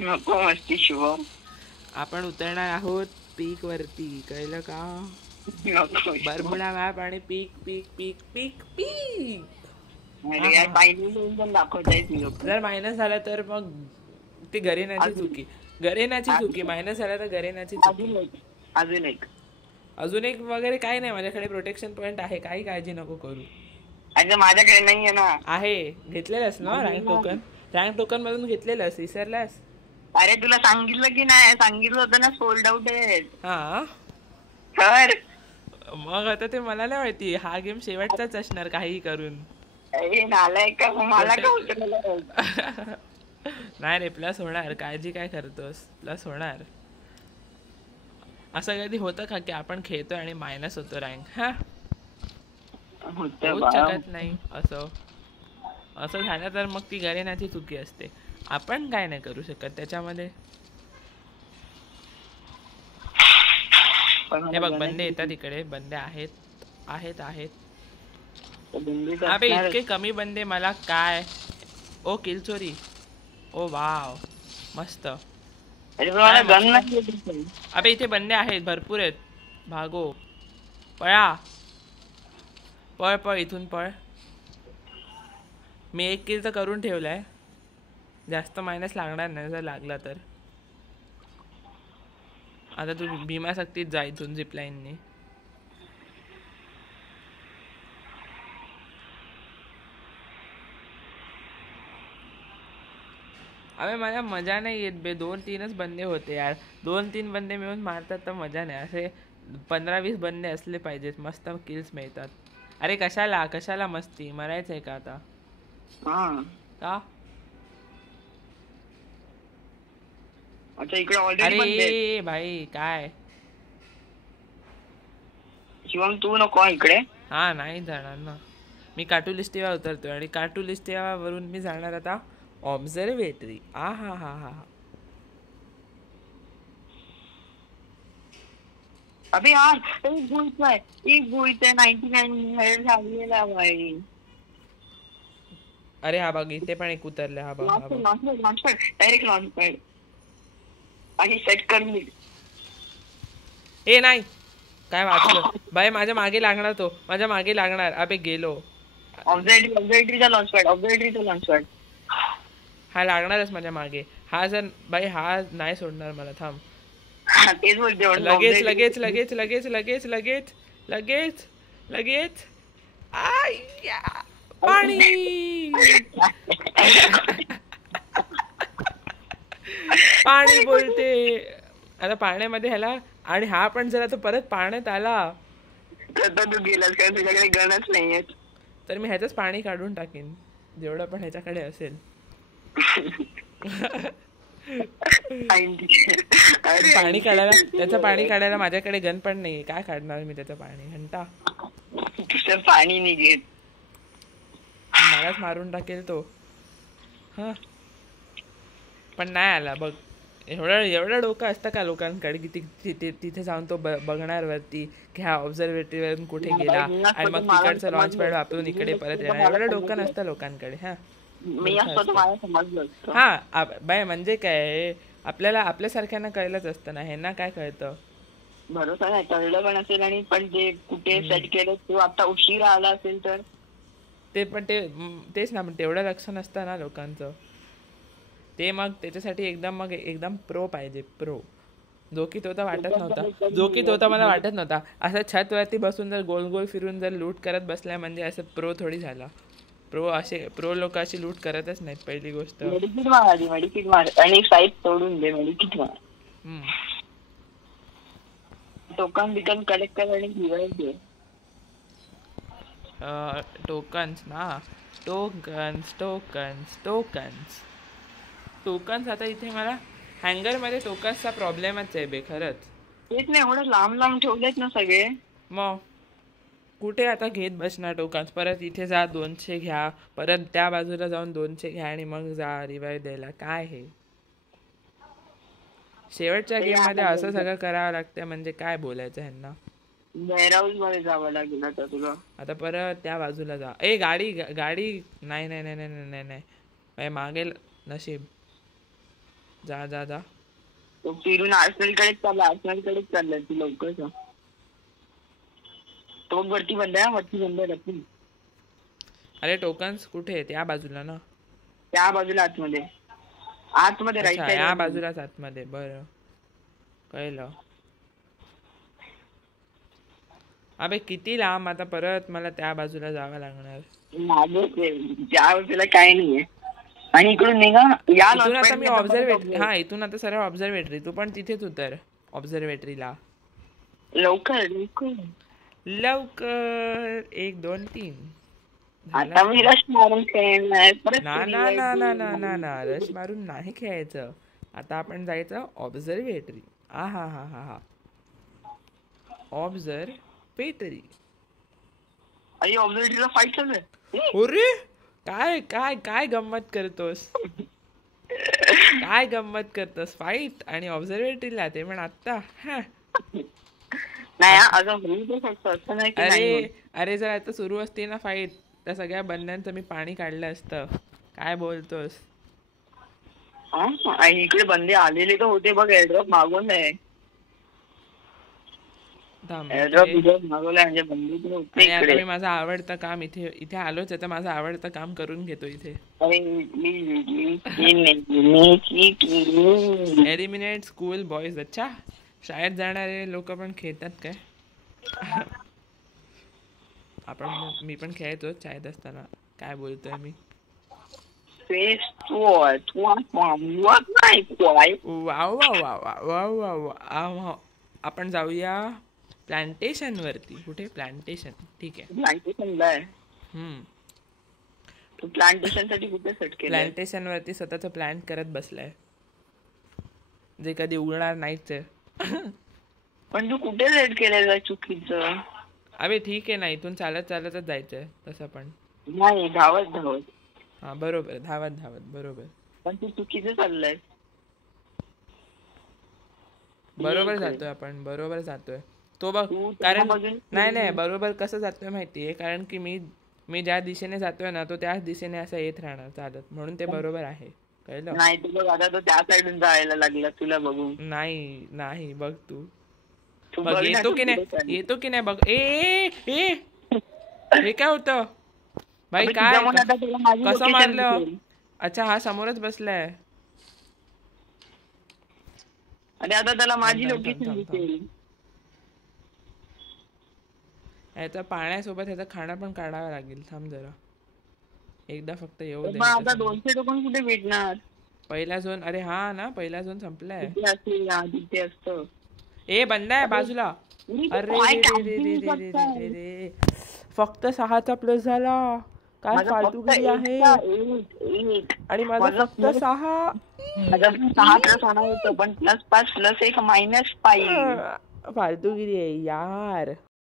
नको मस्ती शुभम. आपण उतरणार आहोत पीक वरती, कळलं का? नको शुभम. बरमुडा मॅप आणि पीक पीक पीक पीक पीक. हा अरे यार हा. फायनली पण दाखवताय ती लोक. जर मायनस झाला तर मग ती गरेनाची अजून चुकी. गरेनाची चुकी, अजून मायनस झाला तर गरेनाची चुकी. अजून एक अजून एक. अजून एक वगैरे काही नाही, माझ्याकडे प्रोटेक्शन पॉईंट आहे, काही काळजी नको करू. अरे माझ्याकडे नाहीये ना. आहे, घेतलेलंस ना रँक टोकन? रँक टोकन मधून घेतलेलंस, विसरलास? अरे तुला सांगितलं की नाही, सांगितलं होतं ना सोल्ड आउट आहे. हा, तर मग आता ते मला नाही माहिती, हा गेम शेवटचाच असणार काहीही करून. अरे नालाय का मला का उचललं. नाही रे, प्लस होणार, काळजी काय करतोस, प्लस होणार. असं कधी होतं का की आपण खेळतोय आणि मायनस होतो रँक? हा, होतं होऊच बाळा. शकत नाही असं. असं झालं तर मग ती गरेनाची चुकी असते, आपण काय नाही करू शकत त्याच्यामध्ये. पण हे मला बघ, बंदे गणायची येतात इकडे, बंदे आहेत आहेत आहेत. बिंदीच अबे असणारच. इतके कमी बंदे, मला काय. ओ किल चोरी, ओ वाव, मस्त. अरे पण मला काय गन मस्त. नाही येत. अबे इथे बंदे आहेत, भरपूर आहेत, भागो, पळा, पळ पळ इथून पळ. मी एक किल तर करून ठेवलाय, जास्त मायनस लागणार नाही जर लागला तर. आता तू भीमाशक्तीत जा इथून झिपलाईनने. अबे मला मजा नाही येत बे, 2-3च बंदे होते यार. 2-3 बंदे मिळून मारतात तर मजा नाही, असे 15-20 बंदे असले पाहिजेत, मस्त किल्स मिळतात. अरे कशाला कशाला मस्ती, मरायचंय का आता? हा का? अच्छा इकडे ऑलरेडी अरे बंद आहेत. भाई काय. शिवम तू नको इकडे. हा नाही जाणार ना, मी काटुलिस्टिया उतरतोय आणि काटुलिस्टिया वरून मी जाणार आता ऑब्झर्वेटरी. आ हा हा हा. अबे यार एक गोळीचा 99 हेल्थ झालेला भाई. अरे हा बघ, इथे पण एक उतरले, हा बघ हा बघ. Launch pad direct launch pad आणि सेट कर मी. ए नाही, काय वाचलं बाय, माझ्या मागे लागणार तो, माझ्या मागे लागणार. अबे गेलो. ऑब्झर्वेटरीचा लॉन्च पॅड. हा लागणारच माझ्या मागे. हा जर बाई, हा नाही सोडणार मला, थांब. तेच बोलते लगेच लगेच लगेच लगेच लगेच लगेच लगेच लगेच. आय्या, पाणी. पाणी बोलते आता पाण्यामध्ये ह्याला. आणि हा पण जर आता परत पाण्यात आला तू गेलास का, तुझ्याकडे गणच नाहीये. तर मी ह्याचंच पाणी काढून टाकेन, जेवढं पण ह्याच्याकडे असेल. पाणी काढायला, त्याचं पाणी काढायला माझ्याकडे गन पण नाही, काय काढणार मी त्याचं पाणी, घंटा. तुझं पाणी निघेल, मलाच मारून टाकेल तो. हा, पण नाही आला बघ. एवढं डोकं असतं का लोकांकडे की तिथे जाऊन तो बघणार वरती की हा ऑब्झर्वेटरीवरून कुठे गेला आणि मग तिकडचं लॉन्च पॅड वापरून इकडे परत येणार. एवढं डोकं नसतं लोकांकडे. हा, मी असतो मला समजलं. हा बाय, म्हणजे काय, आपल्याला आपल्यासारख्यांना कळलंच असतं ना, ह्यांना काय कळतं. भरोसा नाही, कळलं पण असेल आणि पण ते कुठे सेट केलं तू आता उशीर आला असेल तर ते पण तेच ना, पण तेवढं लक्ष नसतं ना लोकांचं. ते मग त्याच्यासाठी एकदम प्रो पाहिजे, प्रो. जो की तो तर वाटत नव्हता, जो की तो तर मला वाटत नव्हता. असं छतवरती बसून जर गोल गोल फिरून जर लूट करत बसलाय म्हणजे असं प्रो थोडी झाला. प्रो लोक अशी लूट करतच नाहीत, पहिली गोष्ट. मेडिकिट मार आणि साईट तोडून दे, मेडिकिट मार. टोकन बिकन कलेक्ट कर आणि घेऊन दे. टोकन्स ना, टोकन्स टोकन्स टोकन्स टोकन्स. आता इथे मला हँगरमध्ये टोकन्सचा प्रॉब्लेमच आहे बे, खरंच. तेच नाही, एवढं लांब लांब ठेवलेत ना सगळे. मग कुठे आता घेत बसणार टोकन्स, परत इथे जा 200 घ्या, परत त्या बाजूला जाऊन 200 घ्या आणि मग जा रिवाईव्ह द्यायला. काय हे शेवटच्या गेम मध्ये असं सगळं करावं लागतं, म्हणजे काय बोलायचं ह्यांना. वेअरहाऊस मध्ये जावं लागेल आता तुला. आता परत त्या बाजूला जा. ए गाडी गाडी, नाही नाही नाही नाही नाही नाही, मागेल नशीब. जा जा जा. तो फिरून आर्सेनलकडेच चाललाय तू लवकर जा. तो वरती बंद आहे, वरती बंद आहे रफी. अरे टोकन्स कुठे आहेत? या बाजूला ना. त्या बाजूला आतमध्ये राईट अच्छा, साइड. या बाजूलाच आतमध्ये. बरं कळलं. अबे किती लांब आता, परत मला त्या बाजूला जावं लागणार. मागे त्या बाजूला काय नाहीये. आणि इकडून निघा या इथून आता मी ऑब्झर्वेटरी, हा इथून आता सरळ ऑब्झर्वेटरी. तू पण तिथेच उतर ऑब्झर्वेटरीला. लवकर. 1 2 3. आता मी रश मारून खेळणार परत. ना रश मारून नाही खेळायचं. आता आपण जायचं ऑब्झर्वेटरी. हा ऑब्झर्वेटरी. अरे ऑब्झर्वेटरीला फाईट चालू आहे. अरे काय काय काय गंमत करतोस? फाईट आणि ऑब्झर्वेटरीला, ते पण आता. नाही अजून होऊ दे फक्त, असं नाही की नाही होत. अरे जर आता सुरू असते ना फाईट, त्या सगळ्या बंद्यांचं मी पाणी काढलं असतं. काय बोलतोस? इकडे बंदे आलेले तर होते बघ. एअरड्रॉप मागवलंय. म्हणजे बंदे तर होते आणि आता इकडे. मी माझं आवडतं काम इथे आलोच आहे, तर माझं आवडतं काम करून घेतो इथे. Eliminate school boys. अच्छा, शाळेत जाणारे लोक पण खेळतात काय? मी पण खेळायचो शाळेत असताना. काय बोलतोय मी? आपण जाऊया प्लांटेशन वरती. कुठे प्लांटेशन? ठीक आहे, प्लांटेशनला आहे. तू प्लांटेशन साठी कुठे सेट केलं? प्लांटेशन वरती स्वतःच प्लांट करत बसलाय, जे कधी उगणार नाहीच आहे. पण तू कुठे सेट केलेलं चुकीचं? अबे ठीक आहे ना, इथून चालतच जायचंय तसं पण नाही. धावत. हा बरोबर, धावत बरोबर. पण तू चुकीचं चाललंय. बरोबर जातोय तो बघ. कारण नाही बरोबर कसं जातोय माहितीये, कारण की मी ज्या दिशेने जातोय ना, तो त्याच दिशेने असं येत राहणार चालत, म्हणून ते बरोबर आहे. कळलं? नाही तू बघ आता तो त्या साईडून जायला लागला तुला बघून. नाही बघ तू बघ बघ, येतो की नाही बघ. हे काय होतं भाई? काय कसं मारलं? अच्छा, हा समोरच बसलाय. अरे आता त्याला माझी लोकेशन दिसेल. याचा पाण्यासोबत ह्याचं खाणं पण काढावं लागेल. थांब जरा, एकदा फक्त येऊ दे. आता 200 टोकन कुठे भेटणार? पहिला झोन. अरे हा ना, पहिला झोन संपलाय. तिथे असतं. बंद आहे बाजूला. अरे फक्त 6चा प्लस झाला. काय फालतूगिरी आहे. आणि माझं फक्त 6. माझं 6 प्लस होणार होतं, पण +5 +1 -5. फालतूगिरी आहे यार.